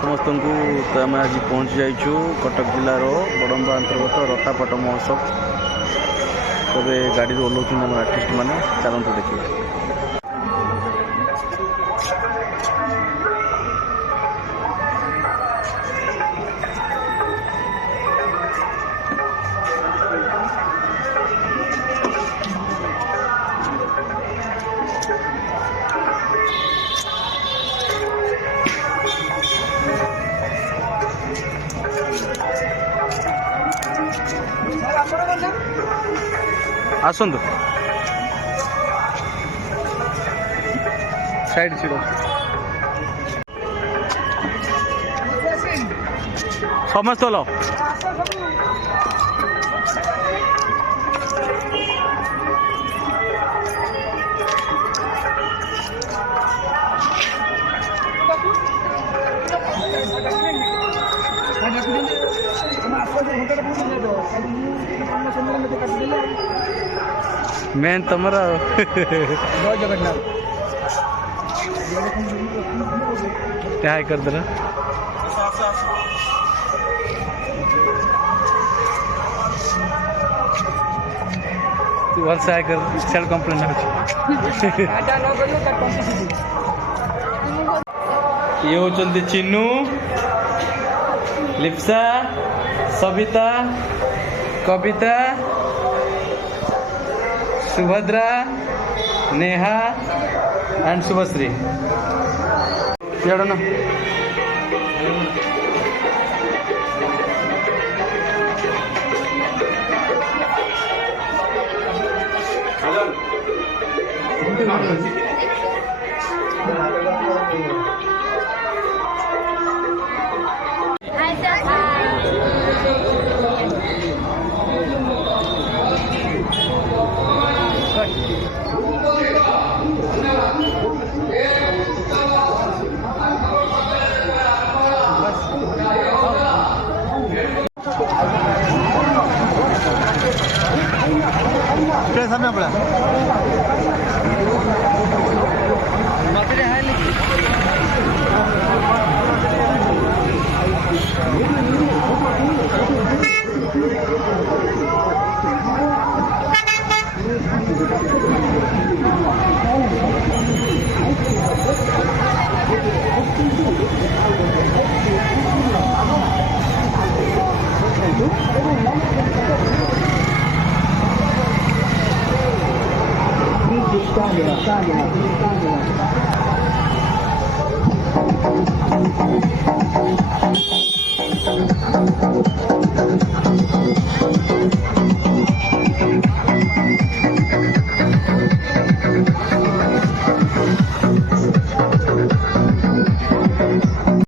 समस्त को तो आम आज पहुँची जाइछु कटक जिलार बड़म्बा अंतर्गत रथापट महोत्सव। तबे गाड़ी ओह्लौन आम आर्टिस्ट मैंने चलते देखिए। आसतु साइड सीट समस्त लो मेन तमरा जय जगन्नाथ क्या है कर देना तू वन से कर सेल कंप्लेन ये होचंदी चिन्नू लिप्सा सविता कविता सुभद्रा नेहा एंड शुभश्री ना सामने पड़ा Thank you.